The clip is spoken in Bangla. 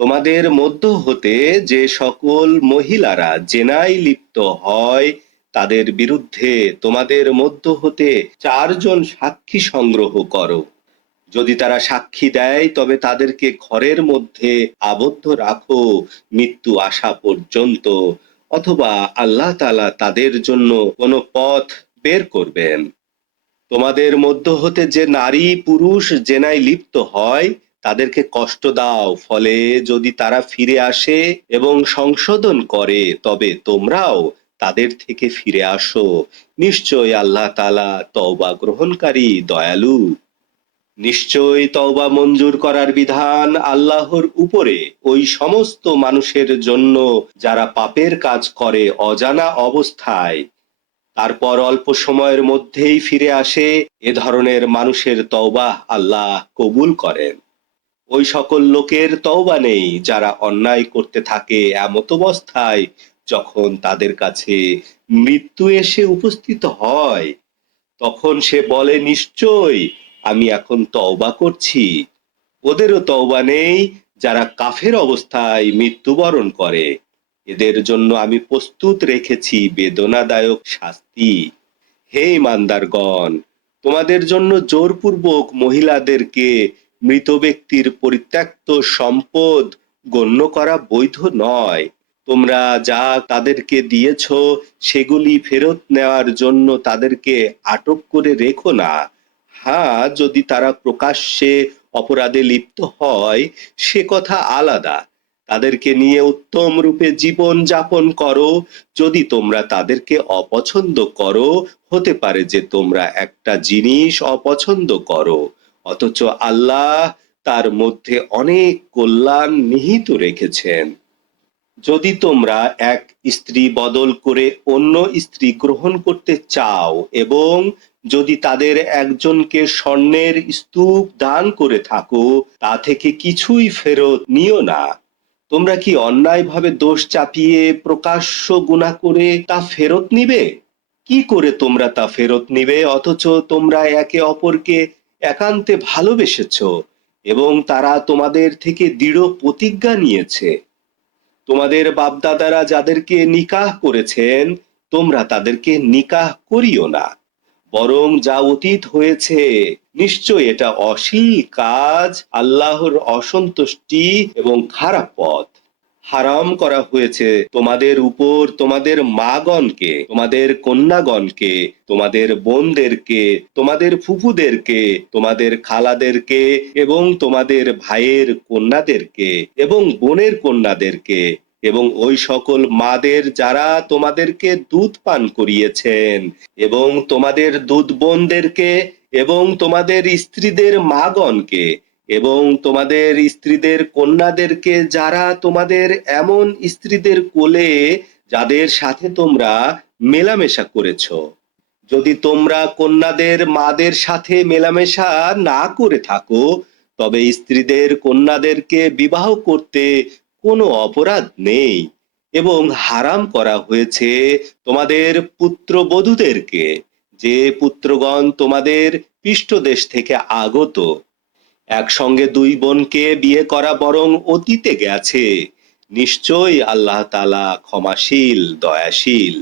তোমাদের মধ্য হতে যে সকল মহিলারা জেনায় লিপ্ত হয় তাদের বিরুদ্ধে তোমাদের মধ্য হতে 4 জন সাক্ষী সংগ্রহ করো। যদি তারা সাক্ষী দেয় তবে তাদেরকে ঘরের মধ্যে আবদ্ধ রাখো মৃত্যু আসা পর্যন্ত, অথবা আল্লাহ তাআলা তাদের জন্য কোনো পথ বের করবেন। তোমাদের মধ্য হতে যে নারী পুরুষ জেনায় লিপ্ত হয় তাদেরকে কষ্ট দাও, ফলে যদি তারা ফিরে আসে এবং সংশোধন করে তবে তোমরাও তাদের থেকে ফিরে আসো। নিশ্চয় আল্লাহ তাআলা তওবা গ্রহণকারী দয়ালু। নিশ্চয় তওবা মঞ্জুর করার বিধান আল্লাহর উপরে ওই সমস্ত মানুষের জন্য যারা পাপের কাজ করে অজানা অবস্থায়, তারপর অল্প সময়ের মধ্যেই ফিরে আসে। এ ধরনের মানুষের তওবা আল্লাহ কবুল করেন। ওই সকল লোকের তওবা নেই যারা অন্যায় করতে থাকে এমত অবস্থায় যখন তাদের কাছে মৃত্যু এসে উপস্থিত হয়, তখন সে বলে নিশ্চয় আমি এখন তওবা করছি। ওদেরও তওবা নেই যারা কাফের অবস্থায় মৃত্যুবরণ করে, এদের জন্য আমি প্রস্তুত রেখেছি বেদনাদায়ক শাস্তি। হে ঈমানদারগণ, তোমাদের জন্য জোরপূর্বক মহিলাদেরকে মৃত ব্যক্তির পরিত্যক্ত সম্পদ গণ্য করা বৈধ নয়। তোমরা যা তাদেরকে দিয়েছ সেগুলি ফেরত নেওয়ার জন্য তাদেরকে আটক করে রেখো না। হ্যাঁ, যদি তারা প্রকাশ্যে অপরাধে লিপ্ত হয় সে কথা আলাদা। তাদেরকে নিয়ে উত্তম রূপে জীবন যাপন করো। যদি তোমরা তাদেরকে অপছন্দ করো, হতে পারে যে তোমরা একটা জিনিস অপছন্দ করো অথচ আল্লাহ তার মধ্যে অনেক কল্যাণ নিহিত রেখেছেন। যদি তোমরা এক স্ত্রী বদল করে অন্য স্ত্রী গ্রহণ করতে চাও এবং যদি তাদের একজনকে স্বর্ণের স্তূপ দান করে থাকো, তা থেকে কিছুই ফেরত নিও না। তোমরা কি অন্যায়ভাবে দোষ চাপিয়ে প্রকাশ্য গুনাহ করে তা ফেরত নিবে? কি করে তোমরা তা ফেরত নিবে অথচ তোমরা একে অপরকে একান্তে ভালোবেসেছো এবং তারা তোমাদের থেকে দৃঢ় প্রতিজ্ঞা নিয়েছে? তোমাদের বাপদাদারা যাদেরকে নিকাহ করেছেন তোমরা তাদেরকে নিকাহ করিও না, বরং যা অতীত হয়েছে নিশ্চয় এটা অশ্লীল কাজ, আল্লাহর অসন্তুষ্টি এবং খারাপ পথ। হারাম করা হয়েছে তোমাদের উপর তোমাদের মাগণকে, তোমাদের কন্যাগণকে, তোমাদের বোনদেরকে, তোমাদের ফুফুদেরকে, তোমাদের খালাদেরকে এবং তোমাদের ভাইয়ের কন্যাদেরকে এবং বোনের কন্যাদেরকে এবং ওই সকল মাদের যারা তোমাদেরকে দুধ পান করিয়েছেন এবং তোমাদের দুধ বোনদেরকে এবং তোমাদের স্ত্রীদের মাগণকে এবং তোমাদের স্ত্রীদের কন্যাদেরকে যারা তোমাদের এমন স্ত্রীদের কোলে যাদের সাথে তোমরা মেলামেশা করেছো। যদি তোমরা কন্যাদের মাদের সাথে মেলামেশা না করে থাকো তবে স্ত্রীদের কন্যাদেরকে বিবাহ করতে কোনো অপরাধ নেই। এবং হারাম করা হয়েছে তোমাদের পুত্রবধূদেরকে, যে পুত্রগণ তোমাদের পৃষ্ঠদেশ থেকে আগত। একসঙ্গে দুই বোনকে বিয়ে করা বরং অতীতে গেছে। নিশ্চয়ই আল্লাহ তাআলা ক্ষমাশীল দয়াশীল।